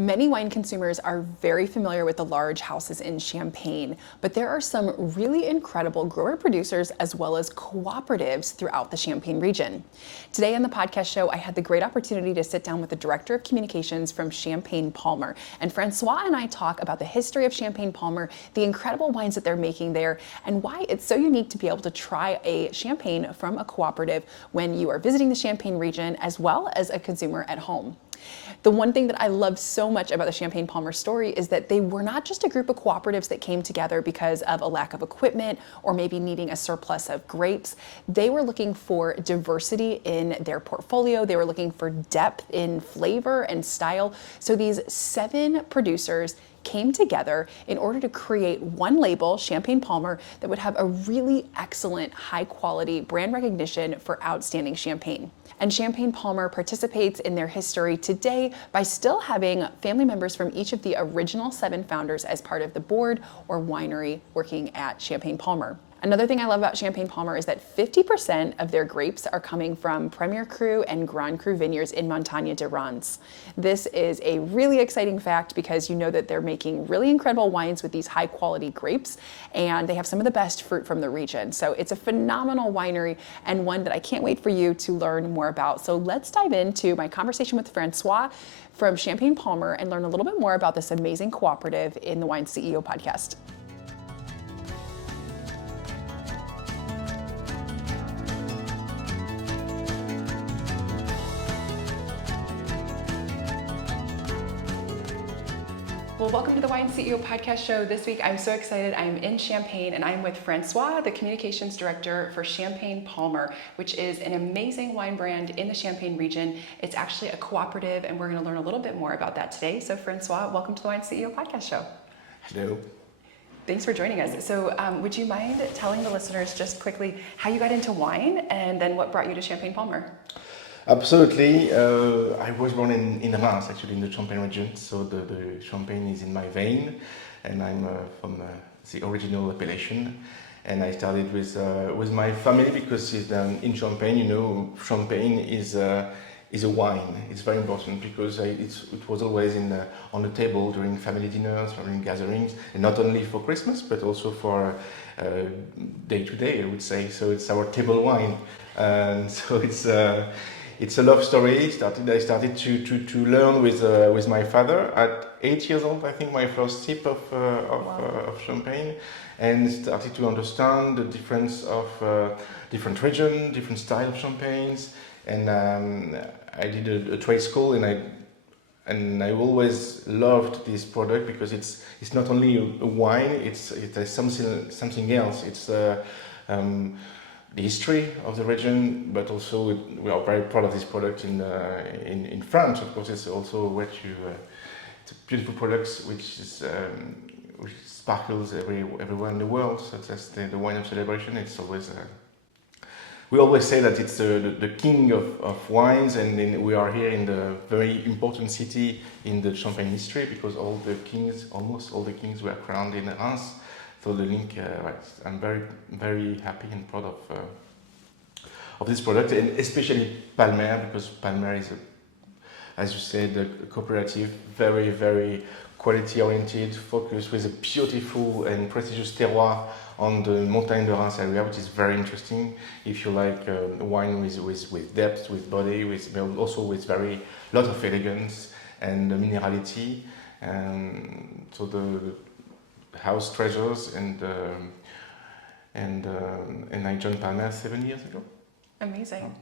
Many wine consumers are very familiar with the large houses in Champagne, but there are some really incredible grower producers as well as cooperatives throughout the Champagne region. Today on the podcast show, I had the great opportunity to sit down with the Director of Communications from Champagne Palmer, and Francois and I talk about the history of Champagne Palmer, the incredible wines that they're making there, and why it's so unique to be able to try a champagne from a cooperative when you are visiting the Champagne region as well as a consumer at home. The one thing that I love so much about the Champagne Palmer story is that they were not just a group of cooperatives that came together because of a lack of equipment or maybe needing a surplus of grapes. They were looking for diversity in their portfolio. They were looking for depth in flavor and style. So these 7 producers came together in order to create one label, Champagne Palmer, that would have a really excellent, high quality brand recognition for outstanding champagne. And Champagne Palmer participates in their history today by still having family members from each of the original 7 founders as part of the board or winery working at Champagne Palmer. Another thing I love about Champagne Palmer is that 50% of their grapes are coming from Premier Cru and Grand Cru vineyards in Montagne de Reims. This is a really exciting fact because you know that they're making really incredible wines with these high quality grapes, and they have some of the best fruit from the region. So it's a phenomenal winery and one that I can't wait for you to learn more about. So let's dive into my conversation with Francois from Champagne Palmer and learn a little bit more about this amazing cooperative in the Wine CEO podcast. Well, welcome to the Wine CEO podcast show. This week, I'm so excited. I'm in Champagne and I'm with Francois, the communications director for Champagne Palmer, which is an amazing wine brand in the Champagne region. It's actually a cooperative, and we're going to learn a little bit more about that today. So Francois, welcome to the Wine CEO podcast show. Hello. Thanks for joining us. So would you mind telling the listeners just quickly how you got into wine and then what brought you to Champagne Palmer? Absolutely. I was born in Reims, actually, in the Champagne region. So the Champagne is in my vein, and I'm from the original appellation. And I started with my family because in Champagne, you know, Champagne is a wine. It's very important because it was always on the table during family dinners, during gatherings, and not only for Christmas, but also for day to day, I would say. So it's our table wine, and so it's a love story. I started to learn with my father at 8 years old. I think my first sip of champagne, and started to understand the difference of different region, different style of champagnes. And I did a trade school, and I always loved this product because it's not only a wine. It's something else. It's the history of the region, but also we are very proud of this product in France. Of course, it's also it's a beautiful product which sparkles everywhere in the world. So that's the wine of celebration. It's always we always say that it's the king of wines, and then we are here in the very important city in the Champagne history because almost all the kings were crowned in Reims. So the link, I'm very, very happy and proud of this product, and especially Palmer, because Palmer is, as you said, a cooperative, very, very quality-oriented, focused with a beautiful and prestigious terroir on the Montagne de Reims area, which is very interesting. If you like wine with depth, with body, also with very lot of elegance and minerality, so the house treasures, and I joined Palmer 7 years ago. Amazing.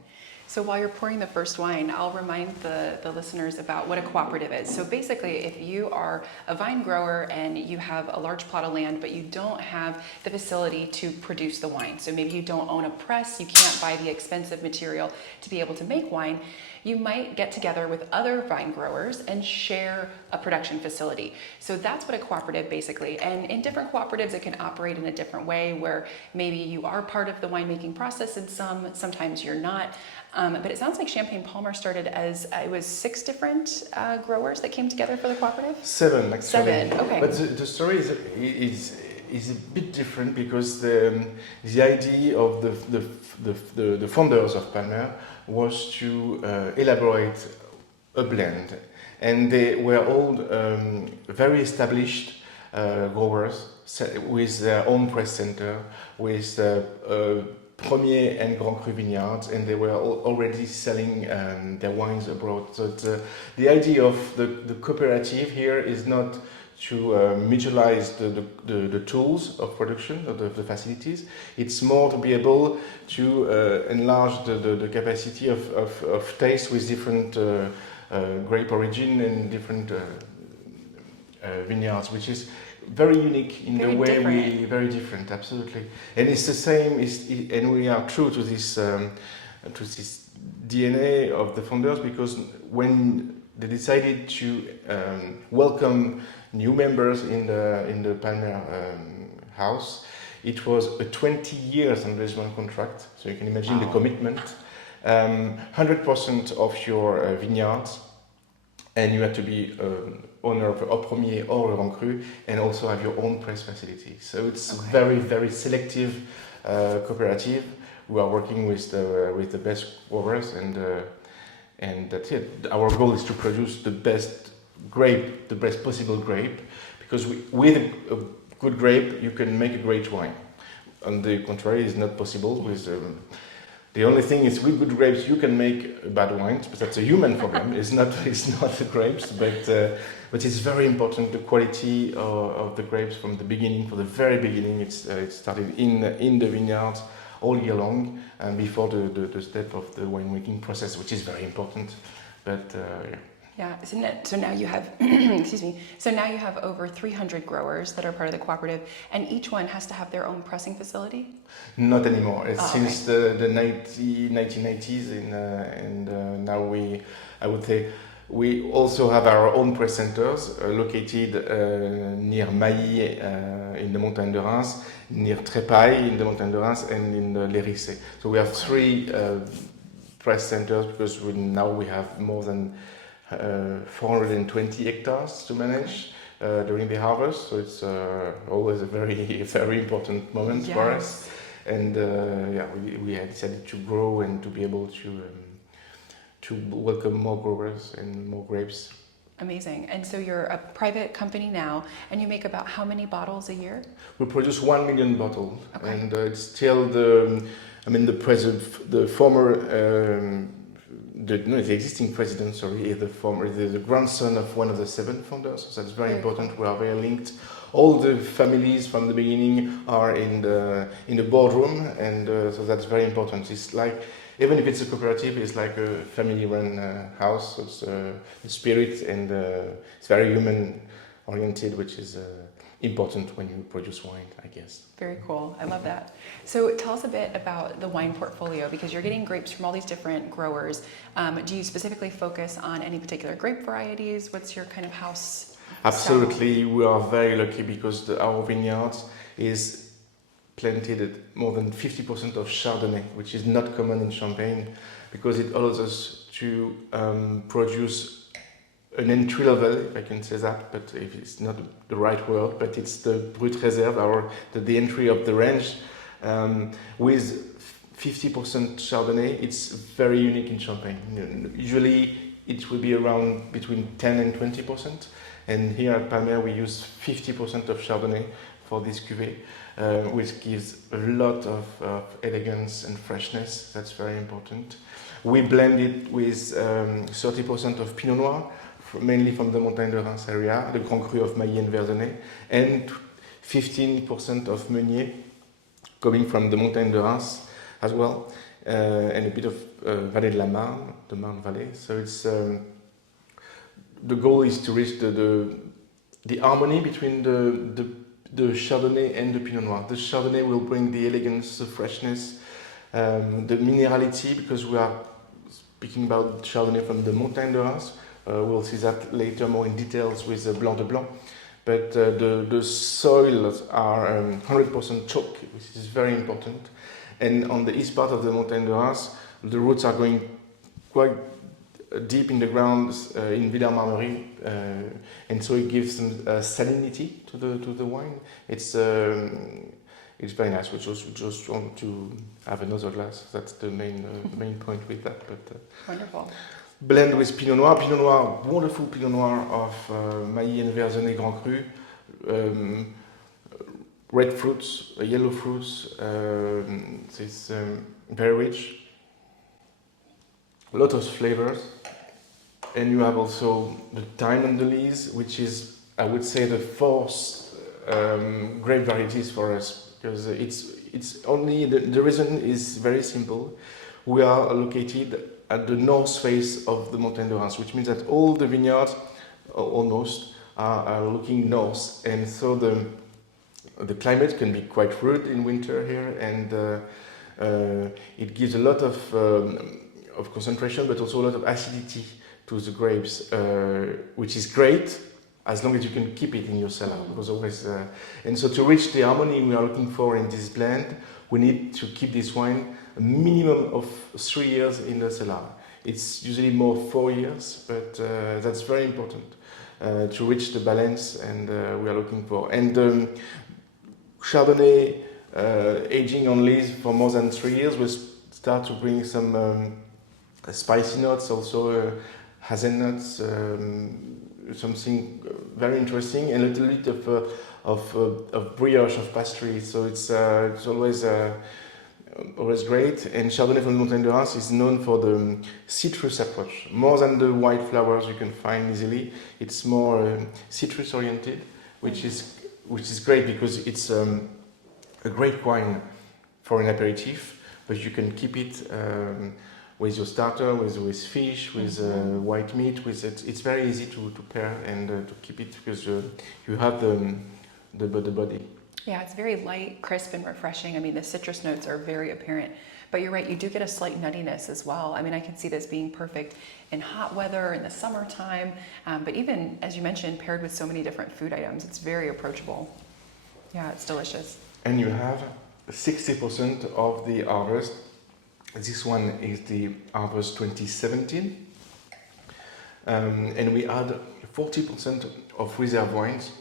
So while you're pouring the first wine, I'll remind the listeners about what a cooperative is. So basically, if you are a vine grower and you have a large plot of land, but you don't have the facility to produce the wine, so maybe you don't own a press, you can't buy the expensive material to be able to make wine, you might get together with other vine growers and share a production facility. So that's what a cooperative basically, and in different cooperatives it can operate in a different way where maybe you are part of the winemaking process and sometimes you're not. But it sounds like Champagne Palmer started as, it was 6 different growers that came together for the cooperative? 7, actually. 7, okay. But the story is a bit different because the idea of the founders of Palmer was to elaborate a blend. and they were all very established growers with their own press center, with Premier and Grand Cru vineyards, and they were already selling their wines abroad. So the idea of the cooperative here is not to mutualize the tools of production, of the facilities. It's more to be able to enlarge the capacity of taste with different grape origin and different vineyards, which is very unique in Very the way different. we very different, absolutely. And it's the same, and we are true to this DNA of the founders, because when they decided to welcome new members in the Palmer house, it was a 20 years investment contract. So you can imagine the commitment. 100% of your vineyards, and you have to be owner of a Premier or a Grand Cru, and also have your own press facility. So it's very, very selective cooperative. We are working with the best growers, and that's it. Our goal is to produce the best grape, the best possible grape, because with a good grape you can make a great wine. On the contrary, it's not possible with. The only thing is, with good grapes you can make bad wines, but that's a human problem. It's not the grapes, but it's very important, the quality of the grapes from the beginning, from the very beginning. It started in the vineyards all year long, and before the step of the winemaking process, which is very important. But Yeah, so now you have, excuse me, so now you have over 300 growers that are part of the cooperative, and each one has to have their own pressing facility? Not anymore. It's since the 1990s, and now I would say, we also have our own press centers located near Mailly in the Montagnes de Reims, near Trépaille in the Montagnes de Reims, and in Lérissé. So we have 3 press centers, because now we have more than 420 hectares to manage during the harvest, so it's always a very, very important moment for us. And we had decided to grow and to be able to welcome more growers and more grapes. Amazing. And so you're a private company now, and you make about how many bottles a year? We produce 1 million bottles, and it's still the existing president, the grandson of one of the 7 founders. So that's very important. We are very linked. All the families from the beginning are in the boardroom, and so that's very important. It's like, even if it's a cooperative, it's like a family-run house. So it's the spirit, and it's very human-oriented, which is important when you produce wine, I guess. Very cool. I love that. So tell us a bit about the wine portfolio, because you're getting grapes from all these different growers. Do you specifically focus on any particular grape varieties? What's your kind of house? Absolutely. We are very lucky, because our vineyards is planted at more than 50% of Chardonnay, which is not common in Champagne, because it allows us to produce an entry level, if I can say that, but if it's not the right word, but it's the Brut Reserve, or the entry of the range, with 50% Chardonnay. It's very unique in Champagne. Usually it will be around between 10 and 20%, and here at Palmer we use 50% of Chardonnay for this cuvée, which gives a lot of elegance and freshness. That's very important. We blend it with 30% of Pinot Noir, mainly from the Montagnes de Reims area, the Grand Cru of Mailly and Verzenay, and 15% of Meunier, coming from the Montagnes de Reims as well, and a bit of Vallée de la Marne, the Marne Valley. So it's the goal is to reach the harmony between the Chardonnay and the Pinot Noir. The Chardonnay will bring the elegance, the freshness, the minerality, because we are speaking about Chardonnay from the Montagnes de Reims. We'll see that later more in details with the Blanc de Blanc. But the soils are 100% chalk, which is very important. And on the east part of the Montagnes de Reims, the roots are going quite deep in the ground in Villers-Marmerie, and so it gives some salinity to the wine. It's very nice. We just want to have another glass. That's the main point with that. But wonderful. blend with Pinot Noir. Pinot Noir, wonderful Pinot Noir of Mailly and Verzenay Grand Cru. Red fruits, yellow fruits, it's very rich. A lot of flavors. And you have also the Time on the Lees, which is, I would say, the fourth grape varieties for us. Because it's only, the reason is very simple. We are located at the north face of the Montagne de Reims, which means that all the vineyards, almost, are looking north. And so the climate can be quite rude in winter here, and it gives a lot of concentration, but also a lot of acidity to the grapes, which is great as long as you can keep it in your cellar. Because always, and so to reach the harmony we are looking for in this blend, we need to keep this wine a minimum of 3 years in the cellar. It's usually more 4 years, but that's very important to reach the balance and we are looking for. And Chardonnay aging on lees for more than 3 years will start to bring some spicy notes, also hazelnuts, something very interesting, and a little bit of brioche, of pastry. So it's always great. And Chardonnay from the Montagne de Reims is known for the citrus approach. More than the white flowers you can find easily, it's more citrus oriented, which is great because it's a great wine for an aperitif, but you can keep it with your starter, with fish, with white meat. With it, it's very easy to pair and to keep it because you have the body. Yeah, it's very light, crisp, and refreshing. I mean, the citrus notes are very apparent, but you're right, you do get a slight nuttiness as well. I mean, I can see this being perfect in hot weather, in the summertime, but even, as you mentioned, paired with so many different food items, it's very approachable. Yeah, it's delicious. And you have 60% of the harvest. This one is the harvest 2017. And we add 40% of reserve wines,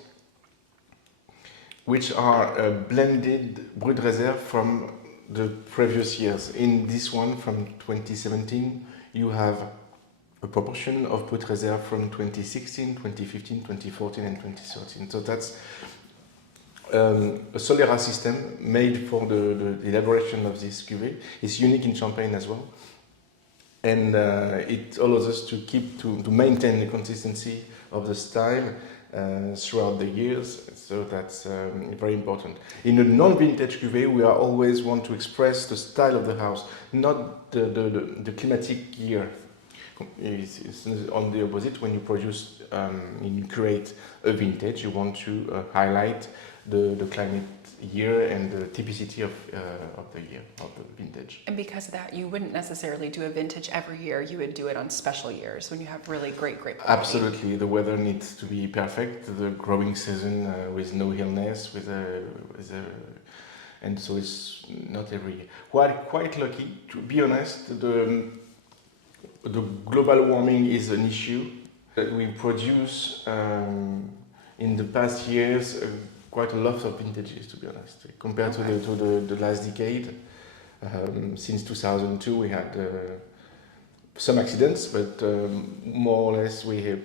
which are blended Brut de Réserve from the previous years. In this one from 2017, you have a proportion of Brut de Réserve from 2016, 2015, 2014, and 2013. So that's a Solera system made for the elaboration of this cuvée. It's unique in Champagne as well. And it allows us to maintain the consistency of the style throughout the years, so that's very important. In a non-vintage cuvée, we are always want to express the style of the house, not the climatic year. It's on the opposite. When you produce, you create a vintage, you want to highlight the climate year and the typicity of the year, of the vintage. And because of that, you wouldn't necessarily do a vintage every year. You would do it on special years when you have really great quality. Absolutely, the weather needs to be perfect. The growing season with no illness, and so it's not every year. We're quite lucky, to be honest. The global warming is an issue that we produce in the past years. Quite a lot of vintages, to be honest, compared to the last decade. Since 2002, we had some accidents, but more or less we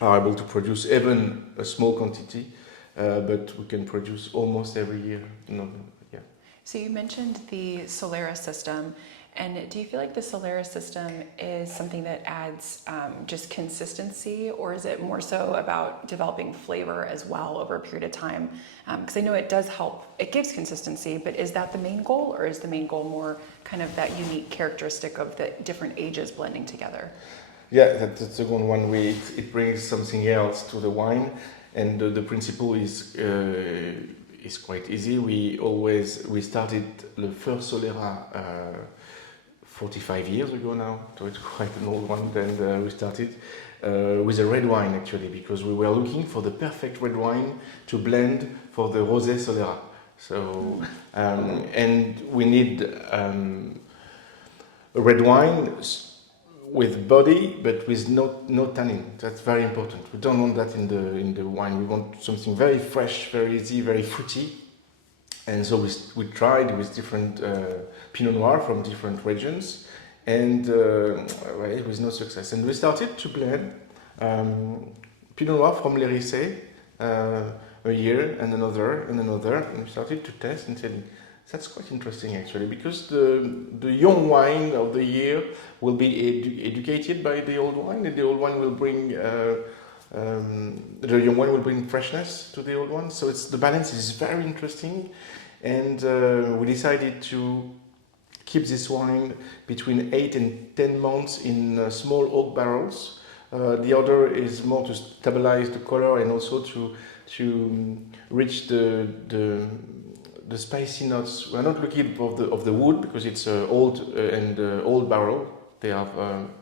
are able to produce even a small quantity, but we can produce almost every year. Yeah. So you mentioned the Solera system, and do you feel like the Solera system is something that adds just consistency, or is it more so about developing flavor as well over a period of time? Because I know it does help, it gives consistency, but is that the main goal, or is the main goal more kind of that unique characteristic of the different ages blending together? Yeah, that's the second one. It brings something else to the wine, and the principle is quite easy. We started the first Solera 45 years ago now, so it's quite an old one. Then we started with a red wine actually, because we were looking for the perfect red wine to blend for the Rosé Solera. So and we need a red wine with body, but with no tannin. That's very important. We don't want that in the wine. We want something very fresh, very easy, very fruity. And so we tried with different Pinot Noir from different regions, and well, it was no success. And we started to blend Pinot Noir from l'Hérissé, a year and another, and we started to test and said, that's quite interesting actually, because the young wine of the year will be educated by the old wine, and the old wine will bring the young wine will bring freshness to the old one. So the balance is very interesting, and we decided to keep this wine between 8 and 10 months in small oak barrels. The other is more to stabilize the color and also to reach the spicy notes. We're not looking of the wood because it's old barrel. They are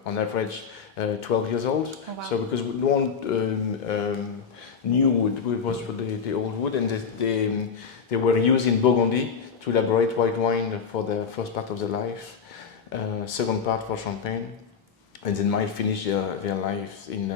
on average 12 years old. Oh, wow. So because we don't want new wood, we was for the old wood, and they were used in Burgundy to elaborate white wine for the first part of their life, second part for champagne, and then might finish their life in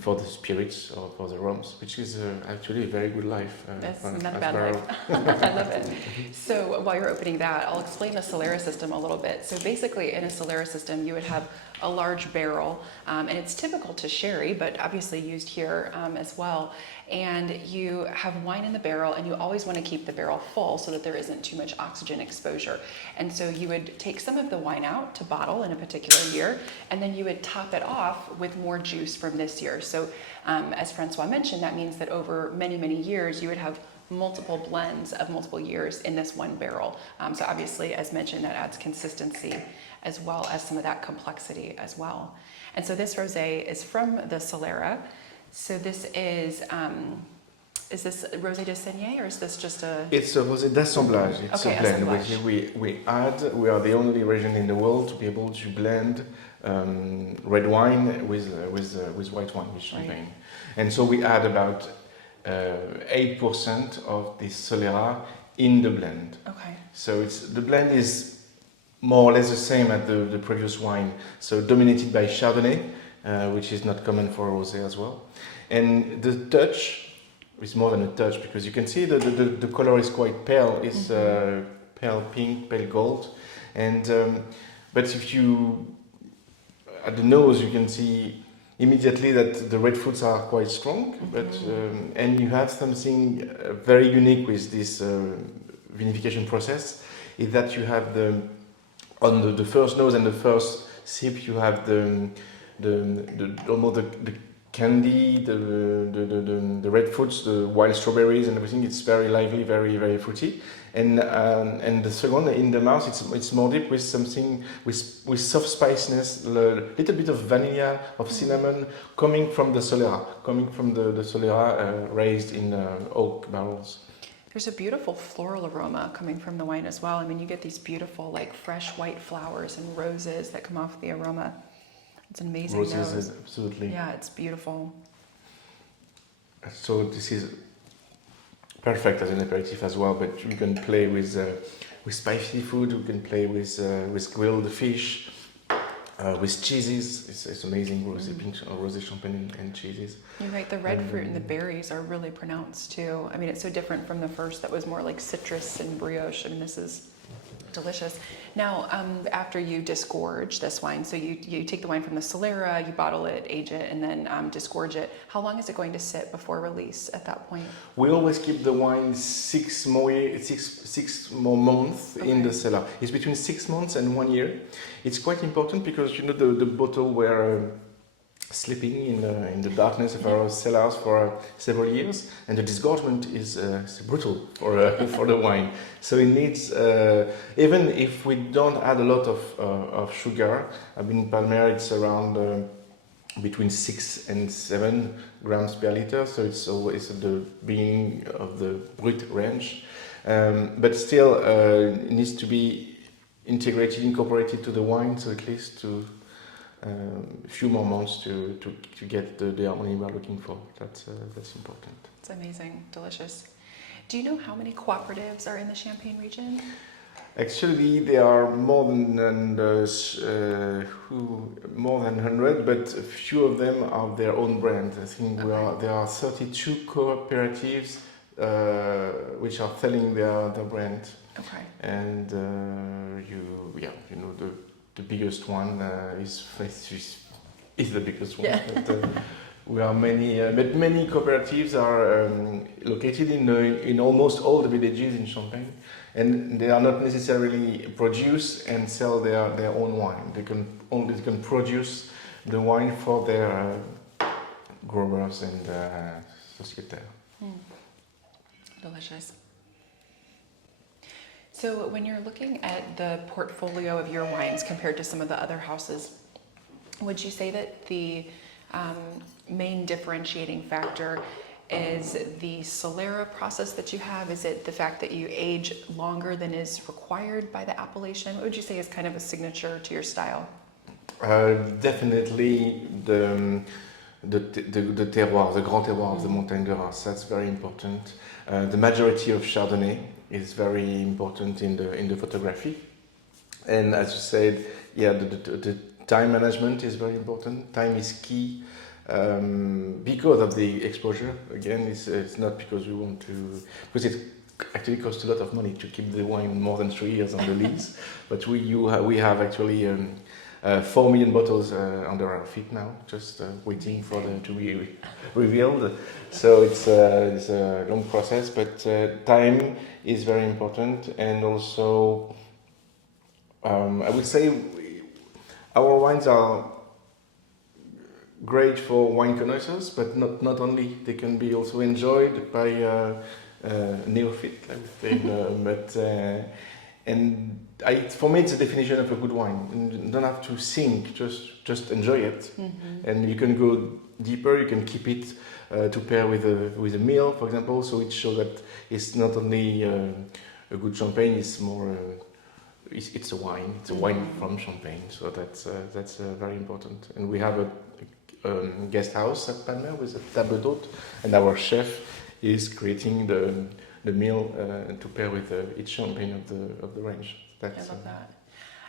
for the spirits or for the rums, which is actually a very good life. That's not a bad life. I love it. So while you're opening that, I'll explain the Solera system a little bit. So basically in a Solera system, you would have a large barrel, and it's typical to sherry, but obviously used here as well. And you have wine in the barrel, and you always want to keep the barrel full so that there isn't too much oxygen exposure. And so you would take some of the wine out to bottle in a particular year, and then you would top it off with more juice from this year. So as Francois mentioned, that means that over many, many years, you would have multiple blends of multiple years in this one barrel. So obviously, as mentioned, that adds consistency as well as some of that complexity as well. And so this rosé is from the Solera. So this is this Rosé de Saignée, or is this just a... It's a Rosé d'assemblage. It's okay, a blend. assemblage. We are the only region in the world to be able to blend red wine with white wine, with champagne. Right. And so we add about 8% of this Solera in the blend. Okay. So the blend is more or less the same as the previous wine. So dominated by Chardonnay, which is not common for rosé as well. And the touch is more than a touch, because you can see the color is quite pale. It's pale pink, pale gold. And but if you at the nose, you can see immediately that the red fruits are quite strong. But and you have something very unique with this vinification process, is that you have on the first nose and the first sip, you have the candy, the red fruits, the wild strawberries and everything. It's very lively, very, very fruity. And the second, in the mouth, it's more deep with something with soft spiciness, a little bit of vanilla, of cinnamon, coming from the Solera, raised in oak barrels. There's a beautiful floral aroma coming from the wine as well. I mean, you get these beautiful, like, fresh white flowers and roses that come off the aroma. It's an amazing nose. Roses, absolutely. Yeah, it's beautiful. So this is perfect as an aperitif as well, but you can play with spicy food, you can play with grilled fish, with cheeses. It's amazing, rosé champagne and cheeses. You're right, the red fruit and the berries are really pronounced too. I mean, it's so different from the first that was more like citrus and brioche. I mean, this is delicious. Now, after you disgorge this wine, so you take the wine from the Solera, you bottle it, age it, and then disgorge it. How long is it going to sit before release at that point? We always keep the wine six more months in the cellar. It's between 6 months and 1 year. It's quite important because the bottle were sleeping in the darkness of our cellars for several years, and the disgorgement is brutal for the wine. So it needs, even if we don't add a lot of sugar, in Palmer it's around between 6 and 7 grams per liter, so it's always at the beginning of the brut range. But still, it needs to be integrated, incorporated to the wine, so at least to a few more months to get the harmony we're looking for. That's important. It's amazing, delicious. Do you know how many cooperatives are in the Champagne region? Actually, there are more than 100, but a few of them are their own brand. I think there are 32 cooperatives which are selling their brand. Okay. And the the biggest one is the biggest one. Yeah. But, we are many, but many cooperatives are located in almost all the villages in Champagne, and they are not necessarily produce and sell their own wine. They can produce the wine for their growers and sociétaires. Delicious. So when you're looking at the portfolio of your wines compared to some of the other houses, would you say that the main differentiating factor is the Solera process that you have? Is it the fact that you age longer than is required by the appellation? What would you say is kind of a signature to your style? Definitely the terroir, the grand terroir of the Montagne de Reims. That's very important. The majority of Chardonnay is very important in the photography. And as you said, yeah, the time management is very important. Time is key because of the exposure. Again, it's not because we want to, because it actually costs a lot of money to keep the wine more than 3 years on the lees. But we have actually 4 million bottles under our feet now, just waiting for them to be revealed. So it's a long process, but time is very important, and also I would say our wines are great for wine connoisseurs, but not only. They can be also enjoyed by neophyte, I would say. For me, it's a definition of a good wine. You don't have to think, just enjoy it. And you can go deeper. You can keep it to pair with a meal, for example. So it shows that it's not only a good champagne. It's more. It's a wine. It's a wine from Champagne. So that's very important. And we have a guest house at Palmer with a table d'hôte, and our chef is creating the meal to pair with each champagne of the range. I love that.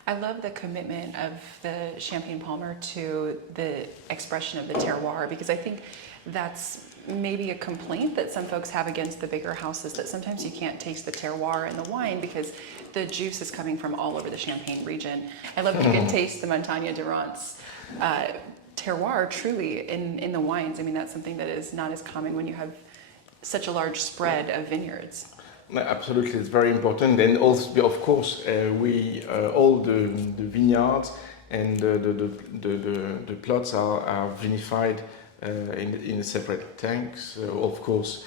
I love the commitment of the Champagne Palmer to the expression of the terroir, because I think that's maybe a complaint that some folks have against the bigger houses, that sometimes you can't taste the terroir in the wine because the juice is coming from all over the Champagne region. I love that you can taste the Montagne de Reims terroir truly in the wines. I mean, that's something that is not as common when you have such a large spread of vineyards. Absolutely, it's very important, and also, of course, we all the vineyards and the plots are vinified in separate tanks. Of course,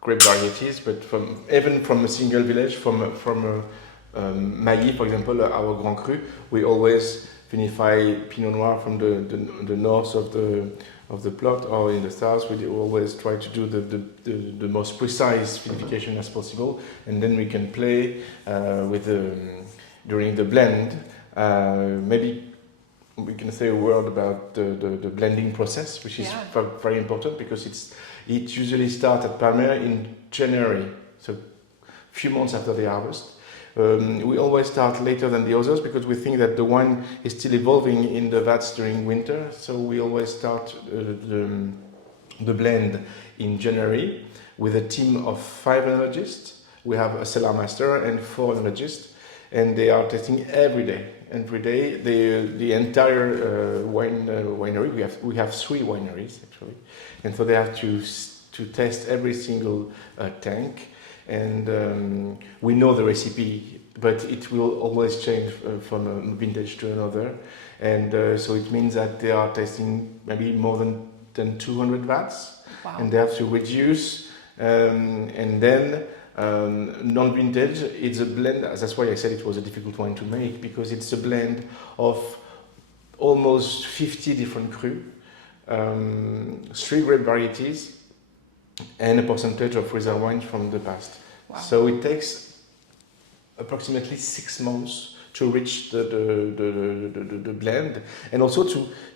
grape varieties, but even from a single village, from Mailly, for example, our Grand Cru, we always vinify Pinot Noir from the north of the plot, or in the south. We always try to do the most precise vinification as possible, and then we can play during the blend. Maybe we can say a word about the blending process, which is very important, because it usually starts at Palmer in January, so a few months after the harvest. We always start later than the others because we think that the wine is still evolving in the vats during winter. So we always start the blend in January with a team of 5 enologists. We have a cellar master and 4 enologists, and they are testing every day. Every day, the entire winery. We have 3 wineries actually, and so they have to test every single tank. And we know the recipe, but it will always change from a vintage to another. And so it means that they are testing maybe more than 200 vats. Wow. And they have to reduce. And then non-vintage, it's a blend. That's why I said it was a difficult wine to make, because it's a blend of almost 50 different crus, 3 grape varieties, and a percentage of reserve wines from the past. Wow. So it takes approximately 6 months to reach the blend, and also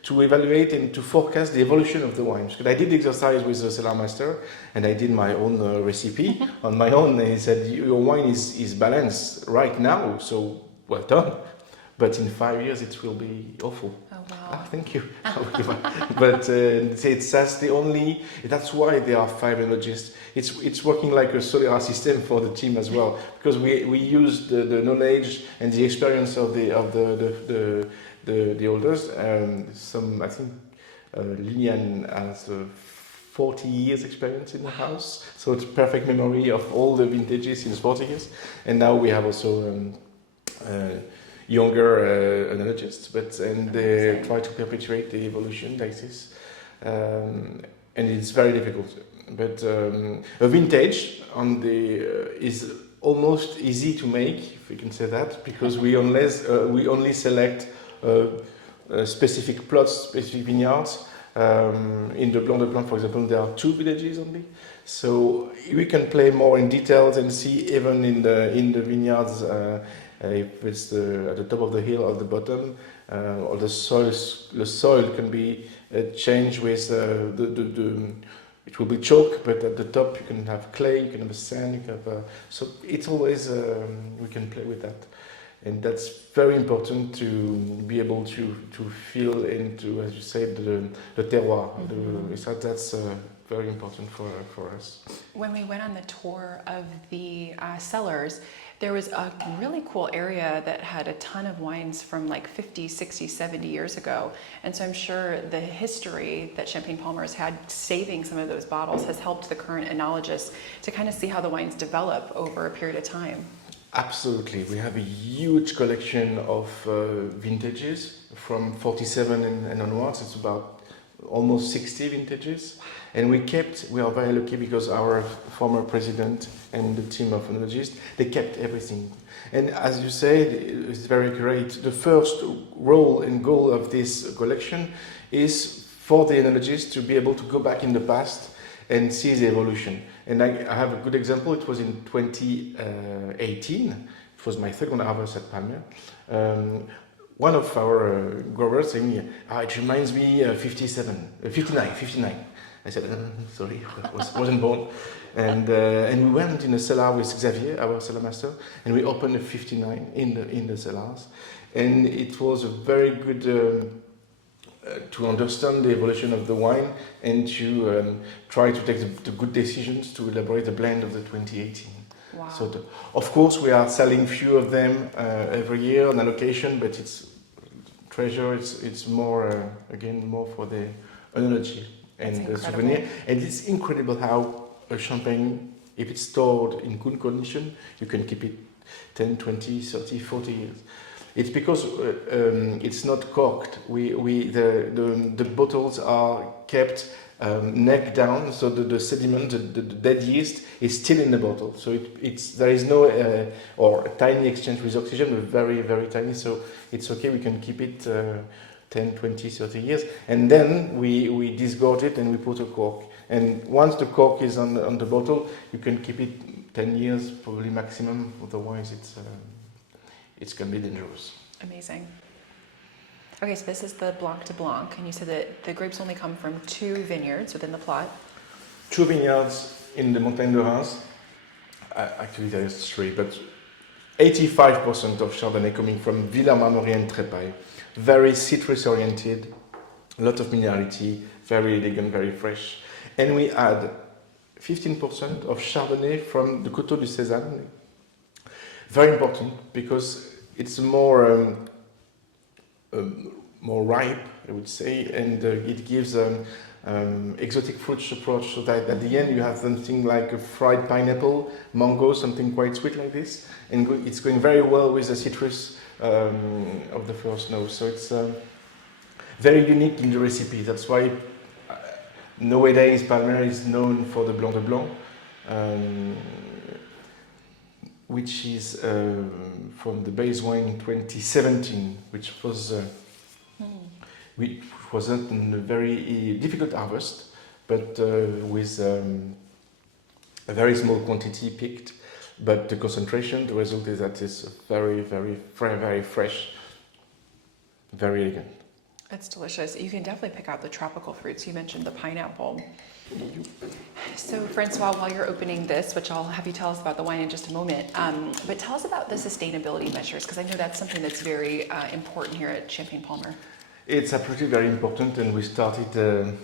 to evaluate and to forecast the evolution of the wines. Because I did the exercise with the cellar master, and I did my own recipe on my own, and he said, your wine is balanced right now, so well done. but in 5 years it will be awful. Oh wow. Ah, thank you. But that's why there are 5 enologists. It's working like a Solera system for the team as well, because we use the knowledge and the experience of the elders. I think Lilian has 40 years experience in the house, so it's perfect memory of all the vintages since 40 years. And now we have also younger enologists, and they try to perpetuate the evolution like this, and it's very difficult. But a vintage is almost easy to make, if we can say that, because we only select specific plots, specific vineyards. In the Blanc de Blanc, for example, there are 2 villages only, so we can play more in details and see even in the vineyards if it's at the top of the hill or the bottom, or the soil can be changed with it will be chalk, but at the top you can have clay, you can have sand, you can have so it's always we can play with that. And that's very important to be able to feel into, as you said, the terroir. Mm-hmm. That's very important for us. When we went on the tour of the cellars, there was a really cool area that had a ton of wines from like 50, 60, 70 years ago. And so I'm sure the history that Champagne Palmer's had saving some of those bottles has helped the current enologists to kind of see how the wines develop over a period of time. Absolutely. We have a huge collection of vintages from 47 and onwards. It's about almost 60 vintages. And we are very lucky because our former president and the team of enologists, they kept everything. And as you said, it's very great. The first role and goal of this collection is for the enologists to be able to go back in the past and see the evolution. And I have a good example. It was in 2018. It was my second harvest at Palmer. One of our growers saying, it reminds me 59. I said, sorry, wasn't born. And we went in a cellar with Xavier, our cellar master, and we opened a 59 in the cellars. And it was a very good to understand the evolution of the wine and to try to take the good decisions to elaborate the blend of the 2018. Wow. So, of course, we are selling few of them every year on allocation, but it's treasure. It's more more for the enology and the souvenir. And it's incredible how a champagne, if it's stored in good condition, you can keep it 10, 20, 30, 40 years. It's because it's not corked. The bottles are kept neck down, so the sediment, the dead yeast, is still in the bottle. So there is no or a tiny exchange with oxygen, but very, very tiny. So it's okay. We can keep it 10, 20, 30 years, and then we disgorge it and we put a cork. And once the cork is on the bottle, you can keep it 10 years, probably maximum. Otherwise, it can be dangerous. Amazing. Okay, so this is the Blanc de Blanc, and you said that the grapes only come from 2 vineyards within the plot. 2 vineyards in the Montagne de Reims. Actually, there is 3, but 85% of Chardonnay coming from Villers-Marmerie and Trepaille. Very citrus-oriented, a lot of minerality, very elegant, very fresh. And we add 15% of Chardonnay from the Coteaux du Cézanne. Very important because it's more ripe, I would say, and it gives exotic fruits approach, so that at the end you have something like a fried pineapple, mango, something quite sweet like this, and it's going very well with the citrus of the first nose. So it's very unique in the recipe. That's why nowadays Palmer is known for the Blanc de Blanc, which is from the base wine 2017, which wasn't a very difficult harvest, but with a very small quantity picked. But the concentration, the result is that it's very, very, very, very fresh, very elegant. It's delicious. You can definitely pick out the tropical fruits. You mentioned the pineapple. So Francois, while you're opening this, which I'll have you tell us about the wine in just a moment, but tell us about the sustainability measures, because I know that's something that's very important here at Champagne-Palmer. It's absolutely very important, and we started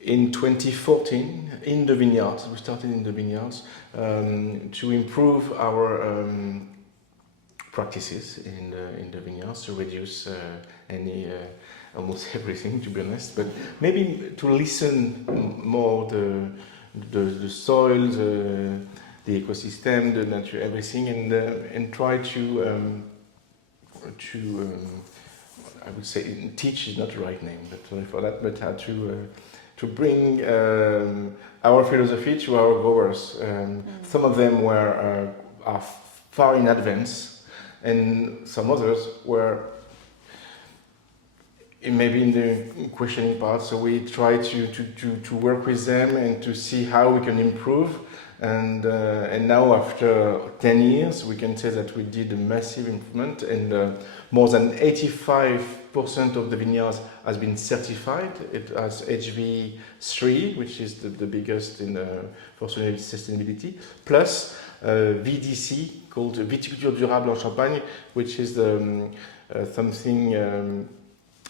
in 2014 in the vineyards. We started in the vineyards to improve our practices in the vineyards, to reduce almost everything, to be honest, but maybe to listen more the soil, the ecosystem, the nature, everything, and try to I would say teach is not the right name, but sorry for that, but how to bring our philosophy to our growers. Some of them are far in advance, and some others were maybe in the questioning part. So we try to work with them and to see how we can improve. And now after 10 years, we can say that we did a massive improvement, and more than 85% of the vineyards has been certified. It has HV3, which is the biggest for sustainability, plus VDC, called Viticulture Durable en Champagne, which is something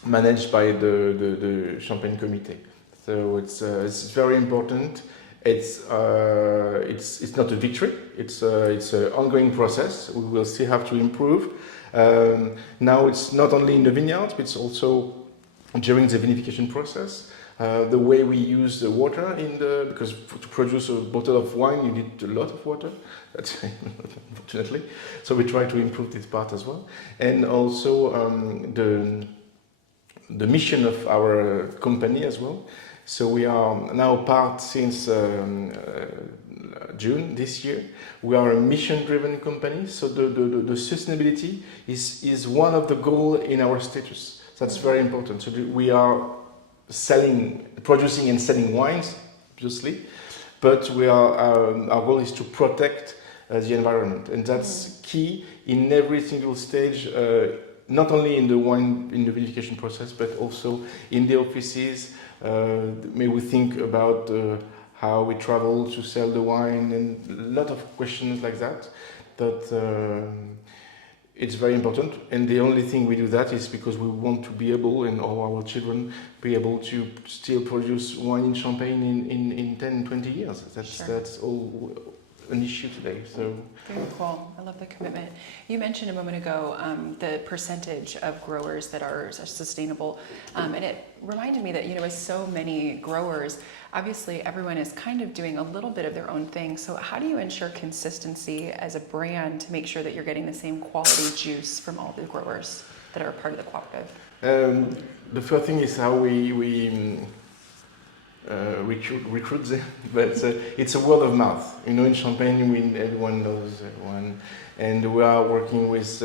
managed by the Champagne Committee. So it's very important. It's not a victory. It's an ongoing process. We will still have to improve. Now it's not only in the vineyards, but it's also during the vinification process. The way we use the water because to produce a bottle of wine you need a lot of water. That's unfortunately. So we try to improve this part as well, and also the mission of our company as well. So we are now part since June this year. We are a mission-driven company. So the sustainability is one of the goals in our status. That's very important. So we are producing and selling wines, obviously, but our goal is to protect the environment, and that's key in every single stage. Not only in the vinification process, but also in the offices. May we think about how we travel to sell the wine, and a lot of questions like that. It's very important, and the only thing we do that is because we want to be able, and all our children be able to still produce wine in Champagne in 10, 20 years. That's all an issue today. So very cool. I love the commitment. You mentioned a moment ago the percentage of growers that are sustainable, and it reminded me that with so many growers, obviously everyone is kind of doing a little bit of their own thing. So how do you ensure consistency as a brand to make sure that you're getting the same quality juice from all the growers that are part of the cooperative? The first thing is how we recruit them, but it's a word of mouth. In Champagne, everyone knows everyone, and we are working with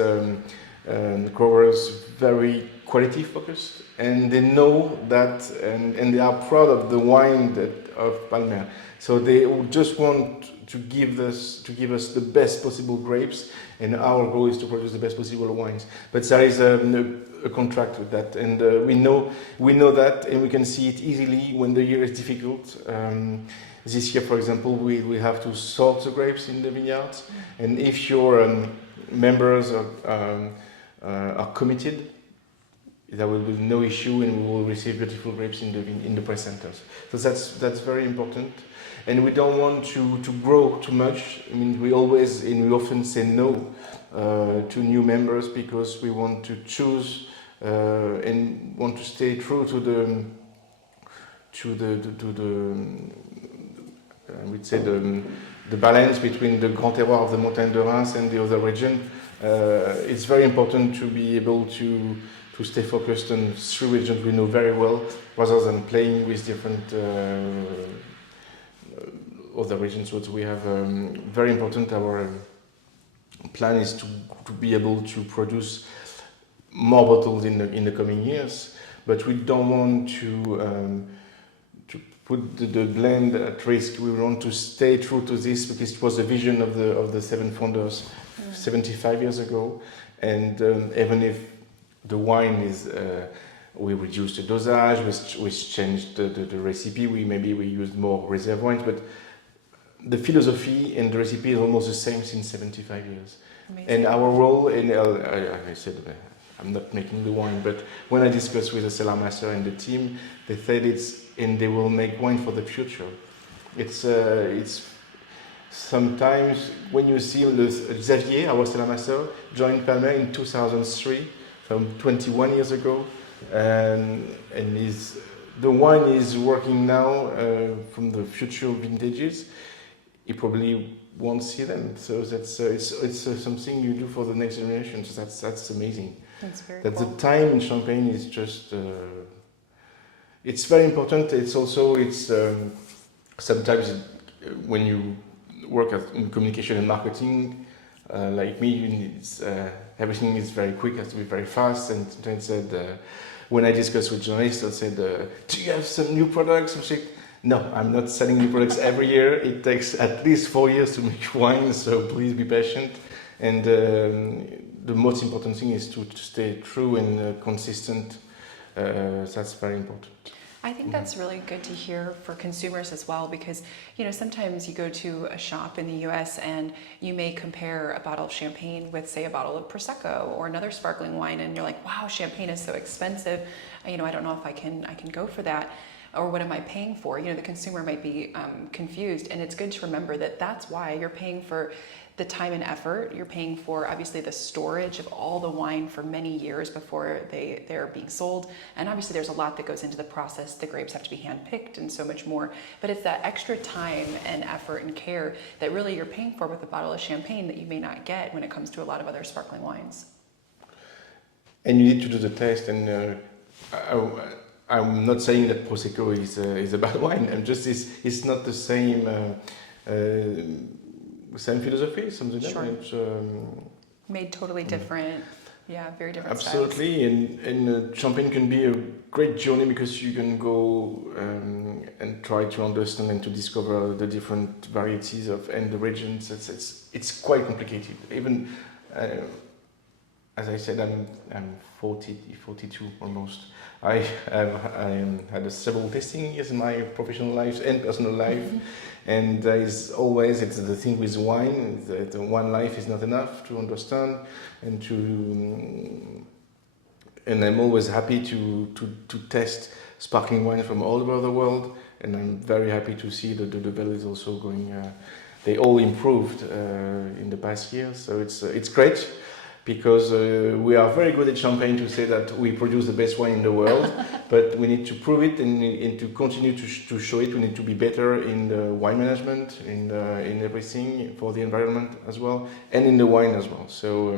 growers very quality focused, and they know that, and they are proud of the wine of Palmer. So they just want to give us the best possible grapes, and our goal is to produce the best possible wines. But there is a contract with that, and we know that, and we can see it easily when the year is difficult. This year, for example, we have to sort the grapes in the vineyards, and if your members are committed, there will be no issue, and we will receive beautiful grapes in the press centers. So that's very important, and we don't want to grow too much. I mean, we often say no to new members because we want to choose and want to stay true to the I would say the balance between the Grand Terroir of the Montagne de Reims and the other region. It's very important to be able to stay focused on 3 regions we know very well, rather than playing with different other regions. What we have very important, our plan is to be able to produce more bottles in the coming years, but we don't want to put the blend at risk. We want to stay true to this because it was the vision of the 7 founders 75 years ago, and even if the wine is we reduced the dosage, we changed the recipe. We used more reserve wines, but the philosophy and the recipe is almost the same since 75 years. Amazing. And our role, I said, I'm not making the wine, but when I discussed with the cellar master and the team, they said and they will make wine for the future. It's sometimes when you see Xavier, our cellar master, joined Palmer in 2003, from 21 years ago, and the wine is working now from the future vintages. He probably won't see them, so that's it's something you do for the next generation. So that's amazing. That's very that cool. The time in Champagne is just it's very important. It's also sometimes when you work in communication and marketing like me, everything is very quick, has to be very fast. And sometimes when I discuss with journalists, I'll say, do you have some new products? I'm saying, no, I'm not selling new products every year. It takes at least 4 years to make wine, so please be patient. And the most important thing is to stay true and consistent. That's very important. I think that's really good to hear for consumers as well, because sometimes you go to a shop in the US and you may compare a bottle of champagne with, say, a bottle of Prosecco or another sparkling wine, and you're like, wow, champagne is so expensive. I don't know if I can go for that, or what am I paying for? The consumer might be confused, and it's good to remember that that's why you're paying for the time and effort. You're paying for, obviously, the storage of all the wine for many years before they're being sold. And obviously there's a lot that goes into the process. The grapes have to be hand-picked and so much more. But it's that extra time and effort and care that really you're paying for with a bottle of champagne that you may not get when it comes to a lot of other sparkling wines. And you need to do the test. And I'm not saying that Prosecco is a bad wine. I'm just, it's not the same philosophy, something Sure. that made totally different, very different absolutely styles. And champagne can be a great journey, because you can go and try to understand and to discover the different varieties and the regions. It's quite complicated. Even as I said, I'm 42 almost. I had several tasting years in my professional life and personal life. Mm-hmm. And it's the thing with wine, that one life is not enough to understand and I'm always happy to test sparkling wine from all over the world, and I'm very happy to see that the level is also going, they all improved in the past years, so it's great. Because we are very good at Champagne to say that we produce the best wine in the world, but we need to prove it and to continue to show it. We need to be better in the wine management, in everything, for the environment as well, and in the wine as well. So,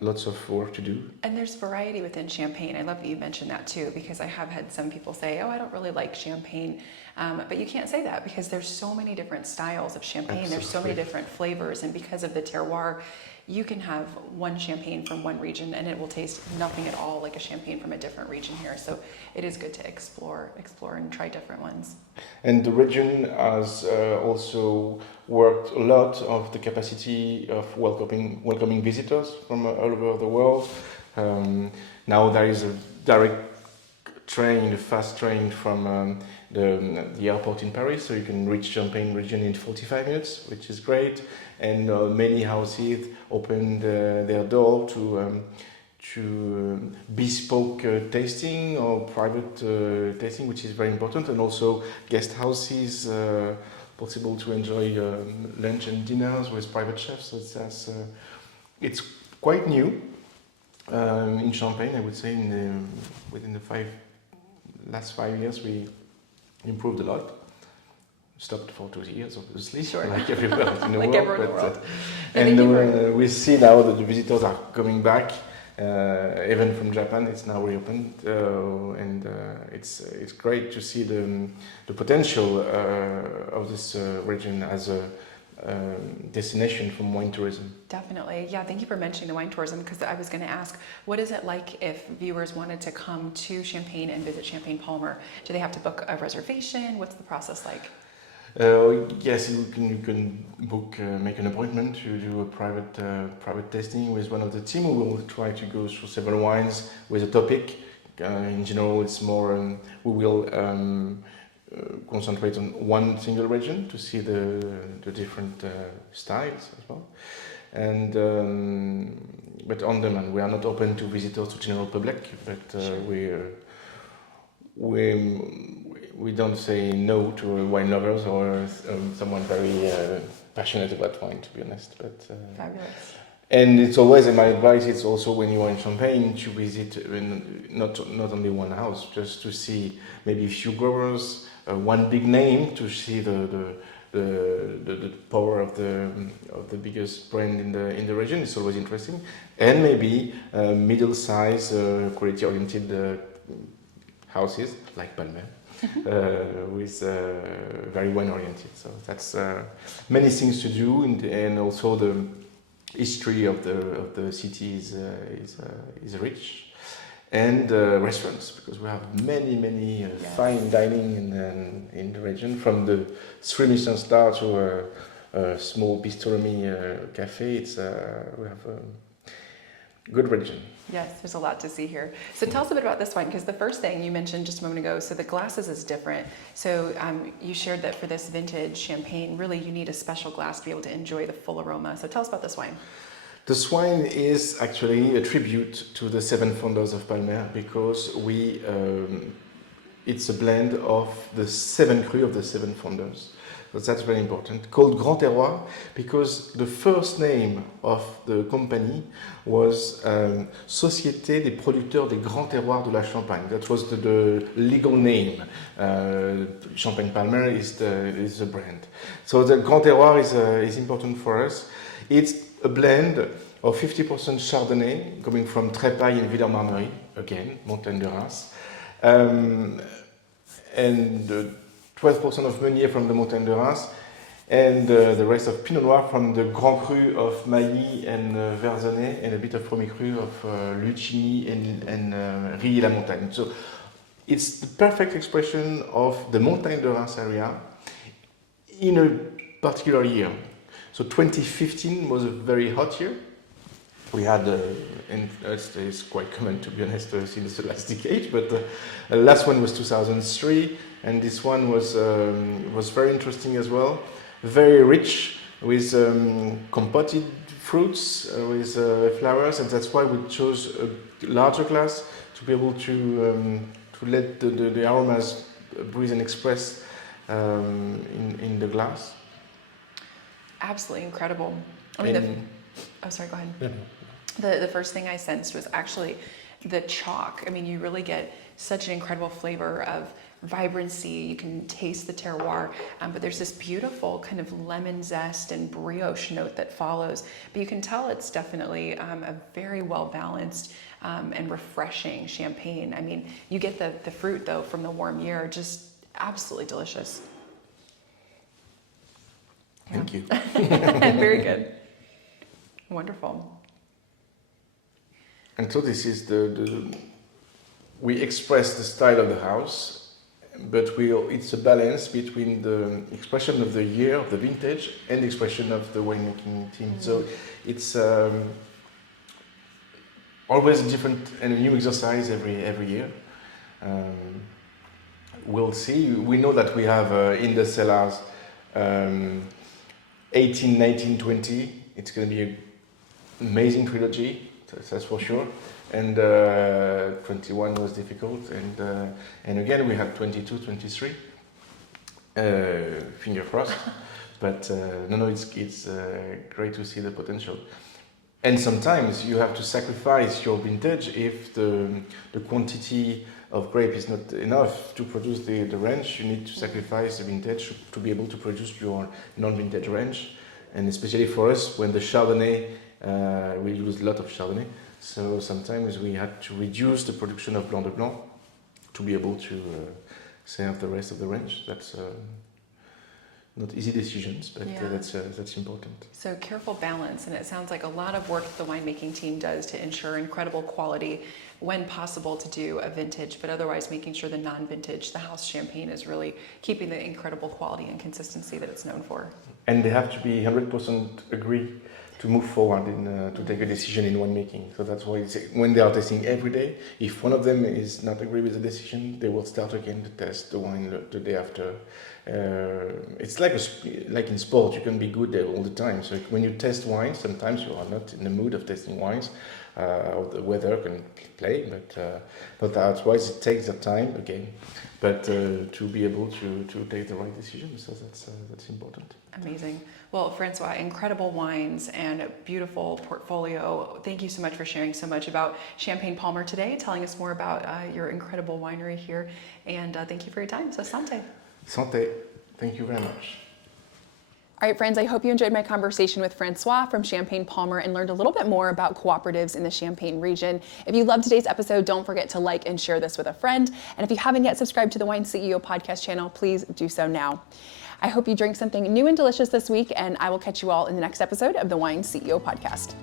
lots of work to do. And there's variety within champagne. I love that you mentioned that too, because I have had some people say, oh, I don't really like champagne. But you can't say that, because there's so many different styles of champagne. Absolutely. There's so many different flavors, and because of the terroir, you can have one champagne from one region and it will taste nothing at all like a champagne from a different region here. So it is good to explore and try different ones. And the region has also worked a lot of the capacity of welcoming visitors from all over the world. Now there is a direct train, a fast train from the airport in Paris, so you can reach Champagne region in 45 minutes, which is great. And many houses opened their door to bespoke tasting or private tasting, which is very important, and also guest houses, possible to enjoy lunch and dinners with private chefs. So it's quite new in Champagne, I would say. Within the last 5 years, we improved a lot. Stopped for 2 years, obviously, sure. Like everywhere else in the like world. Everywhere in the world. And we see now that the visitors are coming back, even from Japan. It's now reopened, and it's great to see the potential of this region as a destination from wine tourism. Definitely. Yeah, thank you for mentioning the wine tourism, because I was going to ask, what is it like if viewers wanted to come to Champagne and visit Champagne Palmer? Do they have to book a reservation? What's the process like? Yes, you can book, make an appointment to do a private tasting with one of the team. We will try to go through several wines with a topic. In general, it's more. We will concentrate on one single region to see the different styles as well. And but on demand, we are not open to visitors, to general public. But sure. We don't say no to wine lovers or someone very passionate about wine, to be honest. But fabulous. And it's always, and my advice is also when you are in Champagne to visit not only one house, just to see maybe a few growers, one big name, to see the power of the biggest brand in the region. It's always interesting, and maybe middle-sized, quality-oriented houses like Palmer. With very wine-oriented. So that's many things to do, and also the history of the city is rich, and restaurants, because we have many fine dining in the region, from the 3 Michelin star to a small bistronomy cafe. We have a good region. Yes, there's a lot to see here. So tell us a bit about this wine, because the first thing you mentioned just a moment ago, so the glasses is different. So you shared that for this vintage champagne, really you need a special glass to be able to enjoy the full aroma. So tell us about this wine. This wine is actually a tribute to the 7 founders of Palmer, because it's a blend of the 7 crus of the 7 founders. So that's very important. Called Grand Terroir, because the first name of the company was Société des producteurs des grands terroirs de la Champagne. That was the legal name. Champagne Palmer is the brand. So the Grand Terroir is important for us. It's a blend of 50% Chardonnay, coming from Trépaille in Villers-Marmerie, again, Montagne de Reims, and 12% of Meunier from the Montagne de Reims, and the rest of Pinot Noir from the Grand Cru of Mailly and Versonnet, and a bit of Premier Cru of Lucchini and Rilly-la-Montagne. So it's the perfect expression of the Montagne de Reims area in a particular year. So 2015 was a very hot year. We had, and it's quite common, to be honest, since the last decade, but the last one was 2003, and this one was very interesting as well. Very rich, with compoted fruits, with flowers, and that's why we chose a larger glass to be able to let the aromas breathe and express in the glass. Absolutely incredible. I mean, sorry, go ahead. Yeah. The first thing I sensed was actually the chalk. I mean, you really get such an incredible flavor of vibrancy. You can taste the terroir, but there's this beautiful kind of lemon zest and brioche note that follows. But you can tell it's definitely a very well-balanced and refreshing champagne. I mean, you get the fruit, though, from the warm year, just absolutely delicious. Thank you. Very good. Wonderful. And so this is we express the style of the house, but it's a balance between the expression of the year, of the vintage, and the expression of the winemaking team. Mm-hmm. So it's always a different and a new exercise every year. We'll see. We know that we have in the cellars 18, 19, 20. It's going to be an amazing trilogy. That's for sure, and 21 was difficult, and again we had 22, 23. Finger crossed, but no, it's great to see the potential. And sometimes you have to sacrifice your vintage if the quantity of grape is not enough to produce the range. You need to sacrifice the vintage to be able to produce your non-vintage range, and especially for us when the Chardonnay. We use a lot of Chardonnay, so sometimes we had to reduce the production of Blanc de Blanc to be able to serve the rest of the range. That's not easy decisions, but Yeah. that's important. So careful balance, and it sounds like a lot of work the winemaking team does to ensure incredible quality when possible to do a vintage, but otherwise making sure the non-vintage, the house champagne, is really keeping the incredible quality and consistency that it's known for. And they have to be 100% agree to move forward to take a decision in winemaking. So that's why when they are testing every day, if one of them is not agree with the decision, they will start again to test the wine the day after. It's like in sport, you can be good there all the time. So when you test wines, sometimes you are not in the mood of testing wines, or the weather can play, but otherwise it takes the time again. But to be able to take the right decision, so that's important. Amazing. Well, Francois, incredible wines and a beautiful portfolio. Thank you so much for sharing so much about Champagne Palmer today, telling us more about your incredible winery here. And thank you for your time. So, santé. Santé. Thank you very much. All right, friends, I hope you enjoyed my conversation with Francois from Champagne Palmer and learned a little bit more about cooperatives in the Champagne region. If you loved today's episode, don't forget to like and share this with a friend. And if you haven't yet subscribed to the Wine CEO podcast channel, please do so now. I hope you drink something new and delicious this week, and I will catch you all in the next episode of the Wine CEO podcast.